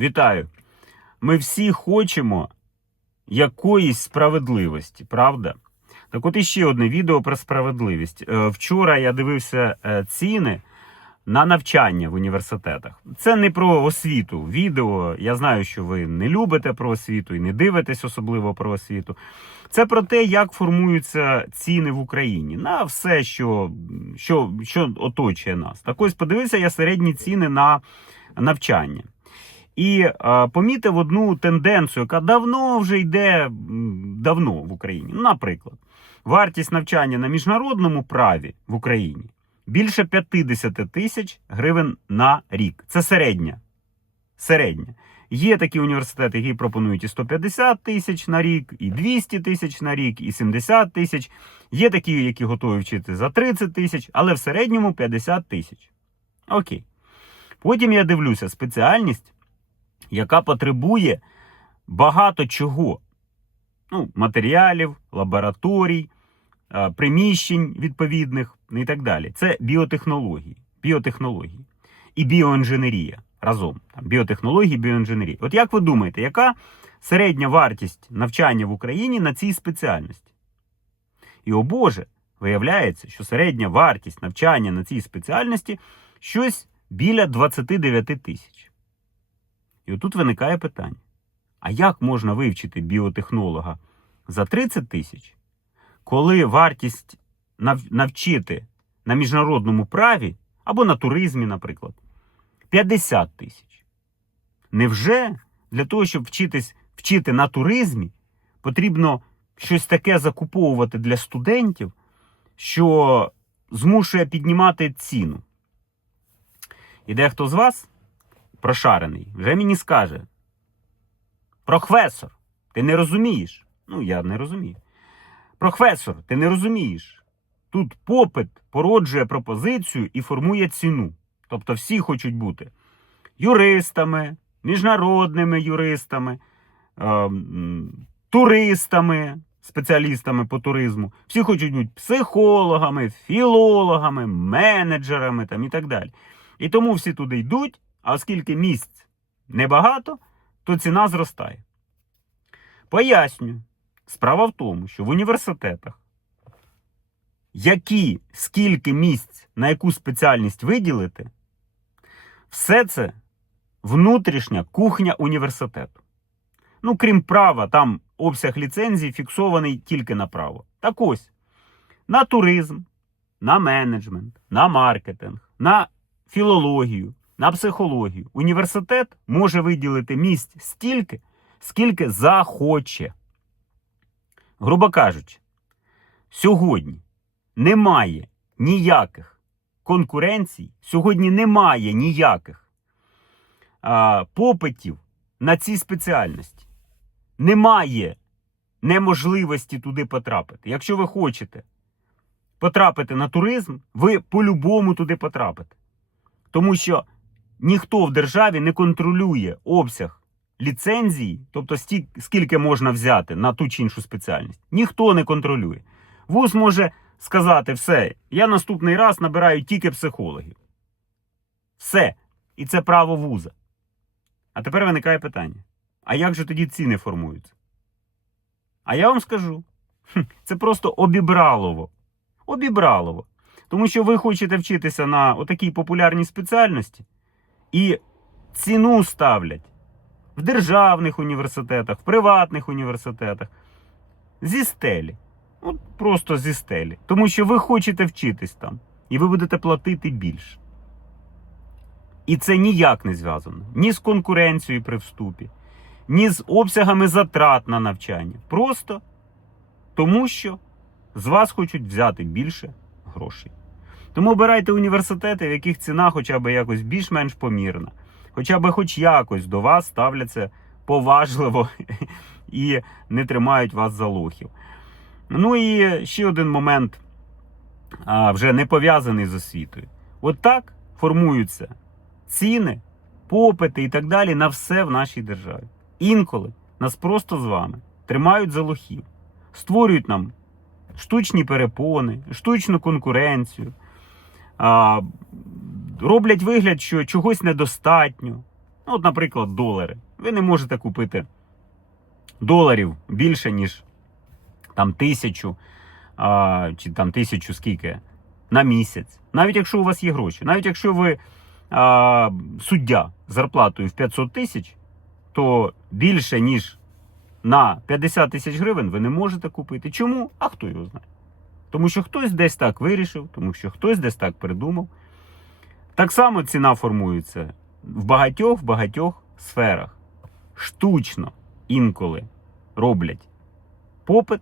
Вітаю! Ми всі хочемо якоїсь справедливості, правда? Так от іще одне відео про справедливість. Е, Вчора я дивився е, ціни на навчання в університетах. Це не про освіту. Відео. Я знаю, що ви не любите про освіту і не дивитесь особливо про освіту. Це про те, як формуються ціни в Україні на все, що, що, що оточує нас. Так ось подивився я середні ціни на навчання. І е, помітив одну тенденцію, яка давно вже йде давно в Україні. Наприклад, вартість навчання на міжнародному праві в Україні більше 50 тисяч гривень на рік. Це середня. Середня. Є такі університети, які пропонують і 150 тисяч на рік, і 200 тисяч на рік, і 70 тисяч. Є такі, які готові вчити за 30 тисяч, але в середньому 50 тисяч. Окей. Потім я дивлюся спеціальність, яка потребує багато чого. Ну, матеріалів, лабораторій, е, приміщень відповідних і так далі. Це біотехнології, біотехнології і біоінженерія разом. Там, біотехнології, біоінженерія. От як ви думаєте, яка середня вартість навчання в Україні на цій спеціальності? І о Боже, виявляється, що середня вартість навчання на цій спеціальності щось біля 29 тисяч. І отут виникає питання: а як можна вивчити біотехнолога за 30 тисяч, коли вартість навчити на міжнародному праві або на туризмі, наприклад, 50 тисяч? Невже для того, щоб вчитись вчити на туризмі, потрібно щось таке закуповувати для студентів, що змушує піднімати ціну? І дехто з вас, прошарений, вже мені скаже: Прохвесор, ти не розумієш. Ну, я не розумію. Прохвесор, ти не розумієш. Тут попит породжує пропозицію і формує ціну. Тобто всі хочуть бути юристами, міжнародними юристами, ем, туристами, спеціалістами по туризму. Всі хочуть бути психологами, філологами, менеджерами там, і так далі. І тому всі туди йдуть, а оскільки місць небагато, то ціна зростає. Пояснюю. Справа в тому, що в університетах, які, скільки місць на яку спеціальність виділити, все це внутрішня кухня університету. Ну, крім права, там обсяг ліцензій фіксований тільки на право. Так ось, на туризм, на менеджмент, на маркетинг, на філологію, на психологію. Університет може виділити місць стільки, скільки захоче. Грубо кажучи, сьогодні немає ніяких конкуренцій, сьогодні немає ніяких а, попитів на ці спеціальності. Немає неможливості туди потрапити. Якщо ви хочете потрапити на туризм, ви по-любому туди потрапите. Тому що ніхто в державі не контролює обсяг ліцензії, тобто скільки можна взяти на ту чи іншу спеціальність. Ніхто не контролює. ВУЗ може сказати: все, я наступний раз набираю тільки психологів. Все. І це право вуза. А тепер виникає питання: а як же тоді ціни формуються? А я вам скажу: це просто обібралово. Обібралово. Тому що ви хочете вчитися на отакій популярній спеціальності, і ціну ставлять в державних університетах, в приватних університетах зі стелі. От просто зі стелі. Тому що ви хочете вчитись там, і ви будете платити більше. І це ніяк не зв'язано ні з конкуренцією при вступі, ні з обсягами затрат на навчання. Просто тому, що з вас хочуть взяти більше грошей. Тому обирайте університети, в яких ціна хоча б якось більш-менш помірна, хоча б хоч якось до вас ставляться поважливо і не тримають вас за лохів. Ну і ще один момент, вже не пов'язаний з освітою. От так формуються ціни, попити і так далі на все в нашій державі. Інколи нас просто з вами тримають за лохів, створюють нам штучні перепони, штучну конкуренцію, а, роблять вигляд, що чогось недостатньо. Ну, от, наприклад, долари. Ви не можете купити доларів більше, ніж там тисячу а, чи там тисячу скільки на місяць. Навіть якщо у вас є гроші, навіть якщо ви а, суддя з зарплатою в 500 тисяч, то більше, ніж на 50 тисяч гривень ви не можете купити. Чому? А хто його знає? Тому що хтось десь так вирішив, тому що хтось десь так придумав. Так само ціна формується в багатьох в багатьох сферах. Штучно інколи роблять попит,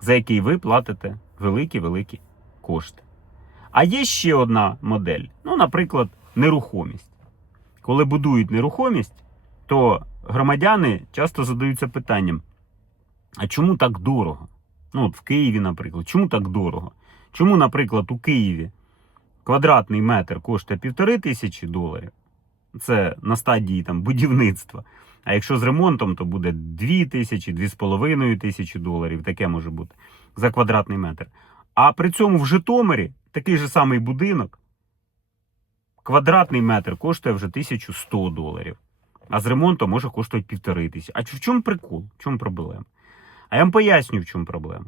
за який ви платите великі-великі кошти. А є ще одна модель. Ну, наприклад, нерухомість. Коли будують нерухомість, то громадяни часто задаються питанням: а чому так дорого? Ну, от в Києві, наприклад, чому так дорого? Чому, наприклад, у Києві квадратний метр коштує півтори тисячі доларів? Це на стадії там будівництва. А якщо з ремонтом, то буде 2 тисячі, 2,5 тисячі доларів. Таке може бути за квадратний метр. А при цьому в Житомирі такий же самий будинок, квадратний метр коштує вже 1100 доларів. А з ремонтом може коштувати півтори тисячі. А в чому прикол? В чому проблема? А я вам поясню, в чому проблема.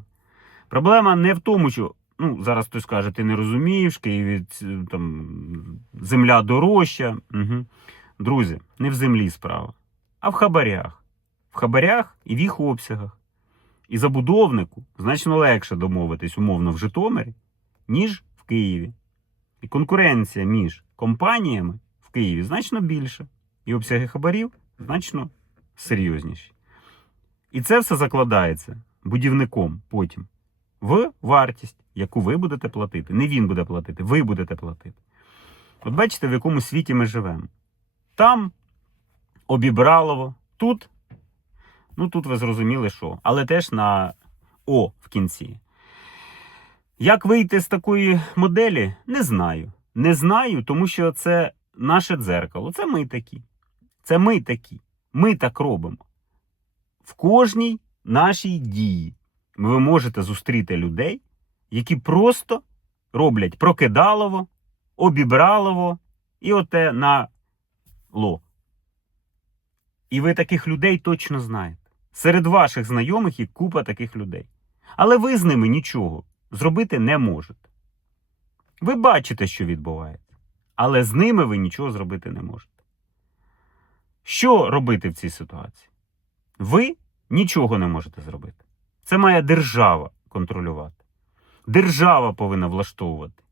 Проблема не в тому, що ну, зараз хтось каже, ти не розумієш, Києві там, земля дорожча. Угу. Друзі, не в землі справа, а в хабарях. В хабарях і в їх обсягах. І забудовнику значно легше домовитись умовно в Житомирі, ніж в Києві. І конкуренція між компаніями в Києві значно більша. І обсяги хабарів значно серйозніші. І це все закладається будівником потім в вартість, яку ви будете платити. Не він буде платити, ви будете платити. От бачите, в якому світі ми живемо. Там обібралово, тут, ну тут ви зрозуміли, що, але теж на О в кінці. Як вийти з такої моделі? Не знаю. Не знаю, тому що це наше дзеркало. Це ми такі. Це ми такі. Ми так робимо. В кожній нашій дії ви можете зустріти людей, які просто роблять прокидалово, обібралово і оте на ло. І ви таких людей точно знаєте. Серед ваших знайомих є купа таких людей. Але ви з ними нічого зробити не можете. Ви бачите, що відбувається, але з ними ви нічого зробити не можете. Що робити в цій ситуації? Ви нічого не можете зробити. Це має держава контролювати. Держава повинна влаштовувати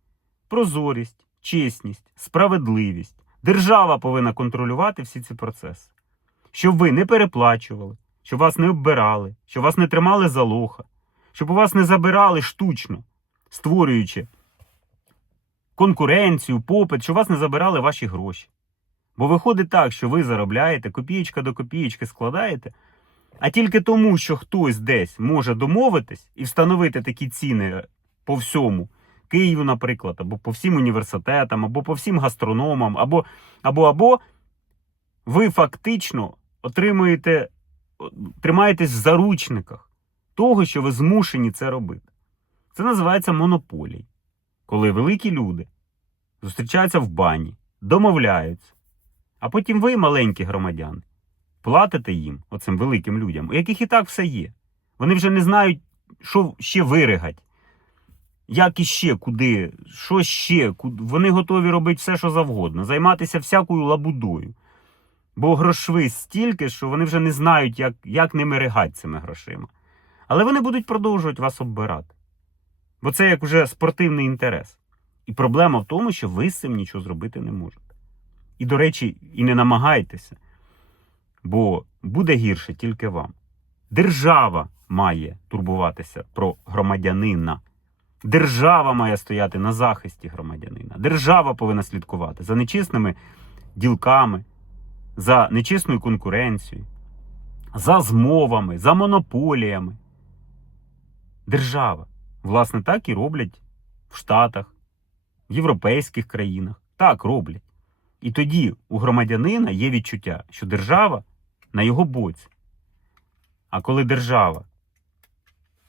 прозорість, чесність, справедливість. Держава повинна контролювати всі ці процеси. Щоб ви не переплачували, щоб вас не оббирали, щоб вас не тримали за лоха, щоб вас не забирали штучно, створюючи конкуренцію, попит, щоб вас не забирали ваші гроші. Бо виходить так, що ви заробляєте, копієчка до копієчки складаєте, а тільки тому, що хтось десь може домовитись і встановити такі ціни по всьому Києву, наприклад, або по всім університетам, або по всім гастрономам, або, або, або ви фактично отримуєте, тримаєтесь в заручниках того, що ви змушені це робити. Це називається монополій. Коли великі люди зустрічаються в бані, домовляються, а потім ви, маленькі громадяни, платите їм, оцим великим людям, у яких і так все є. Вони вже не знають, що ще виригать, як іще, куди, що ще, куди. вони готові робити все, що завгодно, займатися всякою лабудою. Бо грошви стільки, що вони вже не знають, як, як ними ригати цими грошима. Але вони будуть продовжувати вас оббирати. Бо це як вже спортивний інтерес. І проблема в тому, що ви з цим нічого зробити не можете. І, до речі, і не намагайтеся, бо буде гірше тільки вам. Держава має турбуватися про громадянина. Держава має стояти на захисті громадянина. Держава повинна слідкувати за нечесними ділками, за нечесною конкуренцією, за змовами, за монополіями. Держава. Власне, так і роблять в Штатах, в європейських країнах. Так роблять. І тоді у громадянина є відчуття, що держава на його боці. А коли держава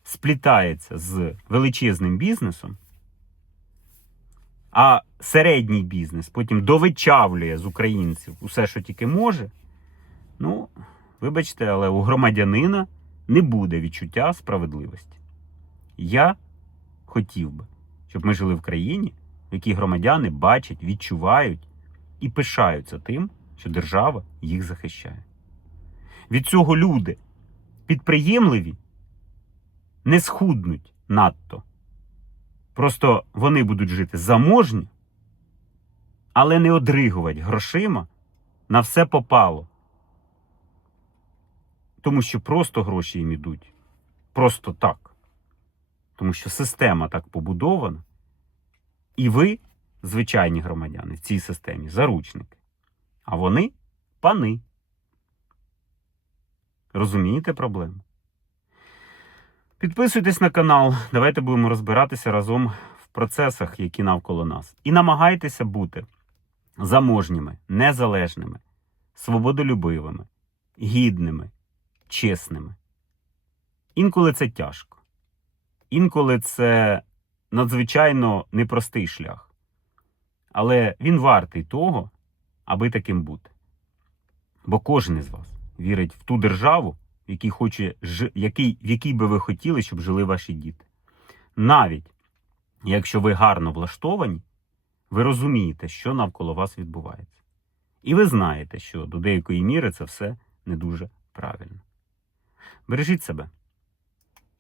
сплітається з величезним бізнесом, а середній бізнес потім довичавлює з українців усе, що тільки може. Ну, вибачте, але у громадянина не буде відчуття справедливості. Я хотів би, щоб ми жили в країні, в якій громадяни бачать, відчувають і пишаються тим, що держава їх захищає. Від цього люди підприємливі не схуднуть надто. Просто вони будуть жити заможні, але не одригувати грошима на все попало. Тому що просто гроші їм ідуть. Просто так. Тому що система так побудована. І ви, звичайні громадяни, в цій системі заручники. А вони пани. Розумієте проблему? Підписуйтесь на канал, давайте будемо розбиратися разом в процесах, які навколо нас. І намагайтеся бути заможніми, незалежними, свободолюбивими, гідними, чесними. Інколи це тяжко. Інколи це надзвичайно непростий шлях. Але він вартий того, аби таким бути. Бо кожен із вас вірить в ту державу, в якій, хоче, який, в якій би ви хотіли, щоб жили ваші діти. Навіть якщо ви гарно влаштовані, ви розумієте, що навколо вас відбувається. І ви знаєте, що до деякої міри це все не дуже правильно. Бережіть себе.